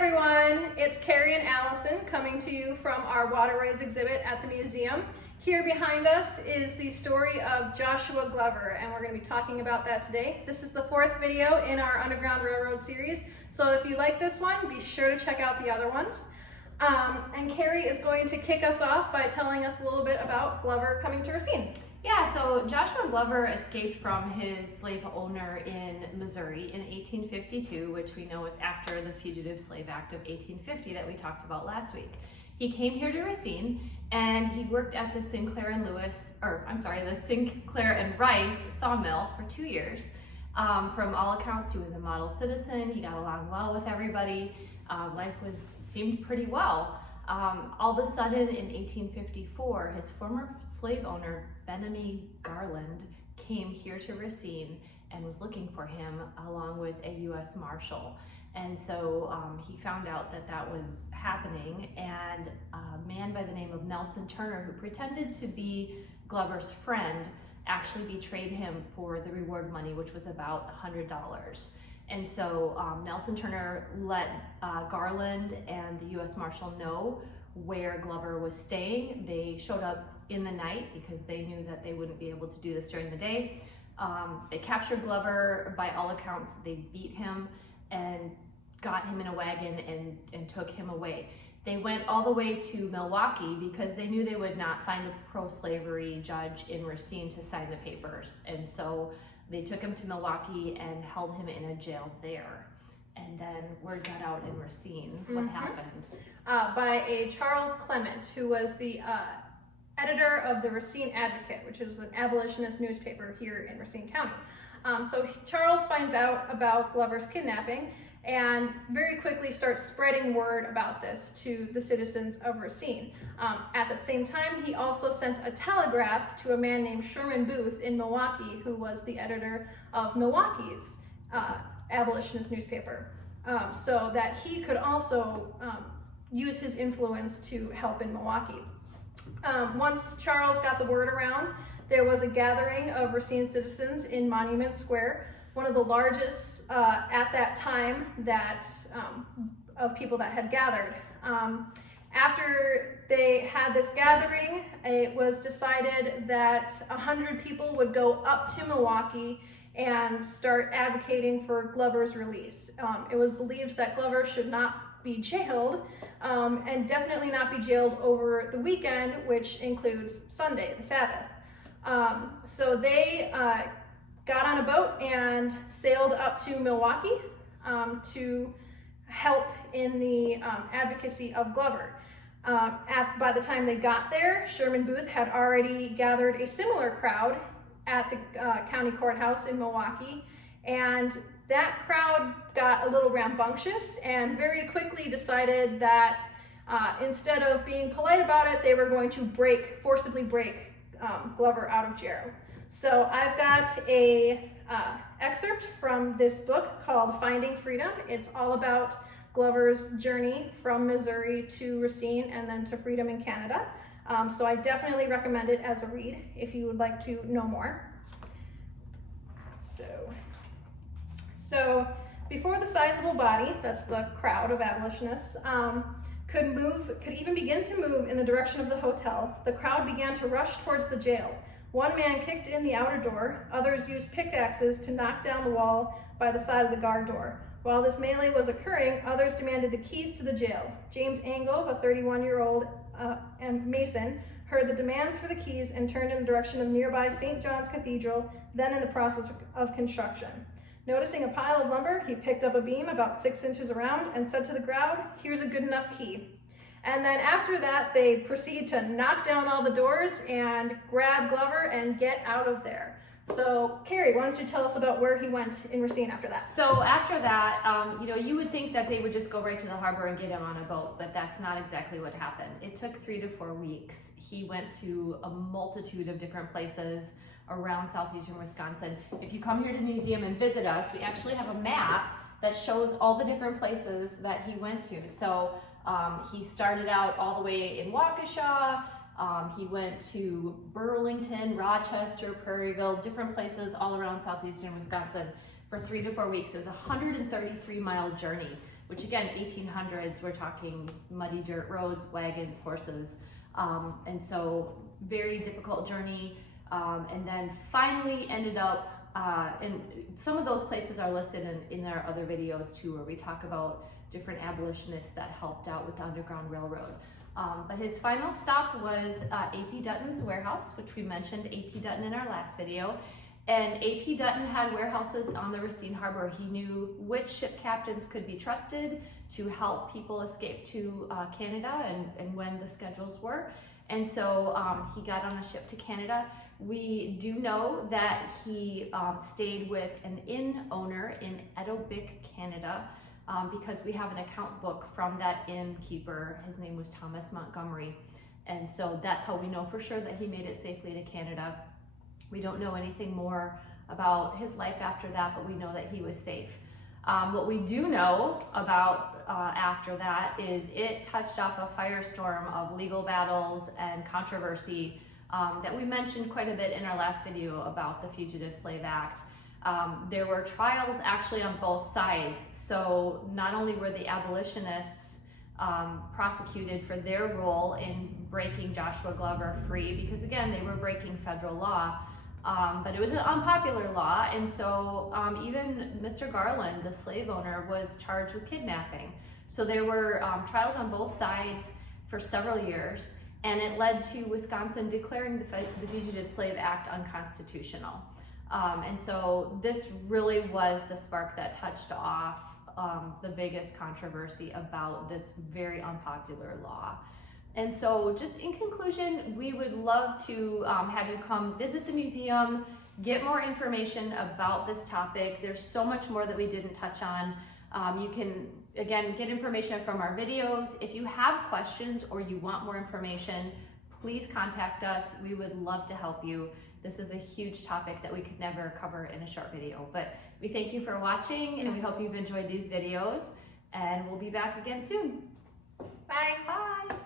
everyone, it's Kari and Allison coming to you from our waterways exhibit at the museum. Here behind us is the story of Joshua Glover, and we're going to be talking about that today. This is the fourth video in our Underground Railroad series, so if you like this one, be sure to check out the other ones. And Kari is going to kick us off by telling us a little bit about Glover coming to Racine. Yeah, so Joshua Glover escaped from his slave owner in Missouri in 1852, which we know is after the Fugitive Slave Act of 1850 that we talked about last week. He came here to Racine and he worked at the Sinclair and Rice sawmill for 2 years. From all accounts, he was a model citizen. He got along well with everybody. Life seemed pretty well. All of a sudden in 1854, his former slave owner, Benamy Garland, came here to Racine and was looking for him along with a U.S. Marshal. And so he found out that that was happening, and a man by the name of Nelson Turner, who pretended to be Glover's friend, actually betrayed him for the reward money, which was about $100. And so Nelson Turner let Garland and the U.S. Marshal know where Glover was staying. They showed up in the night because they knew that they wouldn't be able to do this during the day. They captured Glover. By all accounts, they beat him and got him in a wagon and took him away. They went all the way to Milwaukee because they knew they would not find a pro-slavery judge in Racine to sign the papers. And so they took him to Milwaukee and held him in a jail there. And then word got out in Racine. What happened? By a Charles Clement, who was the editor of the Racine Advocate, which was an abolitionist newspaper here in Racine County. So Charles finds out about Glover's kidnapping and very quickly starts spreading word about this to the citizens of Racine. At the same time, he also sent a telegraph to a man named Sherman Booth in Milwaukee, who was the editor of Milwaukee's abolitionist newspaper, so that he could also use his influence to help in Milwaukee. Once Charles got the word around, there was a gathering of Racine citizens in Monument Square, one of the largest at that time of people that had gathered. After they had this gathering, it was decided that 100 people would go up to Milwaukee and start advocating for Glover's release. It was believed that Glover should not be jailed, and definitely not be jailed over the weekend, which includes Sunday, the Sabbath. So they got on a boat and sailed up to Milwaukee to help in the advocacy of Glover. By the time they got there, Sherman Booth had already gathered a similar crowd at the county courthouse in Milwaukee, and that crowd got a little rambunctious and very quickly decided that instead of being polite about it, they were going to forcibly break Glover out of jail. So I've got a excerpt from this book called Finding Freedom. It's all about Glover's journey from Missouri to Racine and then to freedom in Canada. So I definitely recommend it as a read if you would like to know more. So before the sizable body, that's the crowd of abolitionists, could even begin to move in the direction of the hotel, the crowd began to rush towards the jail. One man kicked in the outer door, others used pickaxes to knock down the wall by the side of the guard door. While this melee was occurring, others demanded the keys to the jail. James Angove, a 31-year-old Mason, heard the demands for the keys and turned in the direction of nearby St. John's Cathedral, then in the process of construction. Noticing a pile of lumber, he picked up a beam about 6 inches around and said to the crowd, "Here's a good enough key." And then after that, they proceed to knock down all the doors and grab Glover and get out of there. So, Kari, why don't you tell us about where he went in Racine after that? So after that, you would think that they would just go right to the harbor and get him on a boat, but that's not exactly what happened. It took 3 to 4 weeks. He went to a multitude of different places around southeastern Wisconsin. If you come here to the museum and visit us, we actually have a map that shows all the different places that he went to. So he started out all the way in Waukesha. He went to Burlington, Rochester, Prairieville, different places all around southeastern Wisconsin for 3 to 4 weeks. It was a 133-mile journey which again, 1800s, we're talking muddy dirt roads, wagons, horses, and so very difficult journey, and then finally ended up, and some of those places are listed in our other videos too, where we talk about different abolitionists that helped out with the Underground Railroad. But his final stop was A.P. Dutton's warehouse, which we mentioned A.P. Dutton in our last video. And A.P. Dutton had warehouses on the Racine Harbor. He knew which ship captains could be trusted to help people escape to Canada and when the schedules were. And so he got on a ship to Canada. We do know that he stayed with an inn owner in Etobicoke, Canada, because we have an account book from that innkeeper. His name was Thomas Montgomery. And so that's how we know for sure that he made it safely to Canada. We don't know anything more about his life after that, but we know that he was safe. What we do know about after that is it touched off a firestorm of legal battles and controversy that we mentioned quite a bit in our last video about the Fugitive Slave Act. There were trials actually on both sides. So not only were the abolitionists prosecuted for their role in breaking Joshua Glover free, because again, they were breaking federal law, but it was an unpopular law, and so even Mr. Garland, the slave owner, was charged with kidnapping. So there were trials on both sides for several years, and it led to Wisconsin declaring the Fugitive Slave Act unconstitutional. And so this really was the spark that touched off the biggest controversy about this very unpopular law. And so just in conclusion, we would love to have you come visit the museum, get more information about this topic. There's so much more that we didn't touch on. You can, again, get information from our videos. If you have questions or you want more information, please contact us. We would love to help you. This is a huge topic that we could never cover in a short video, but we thank you for watching and we hope you've enjoyed these videos, and we'll be back again soon. Bye. Bye.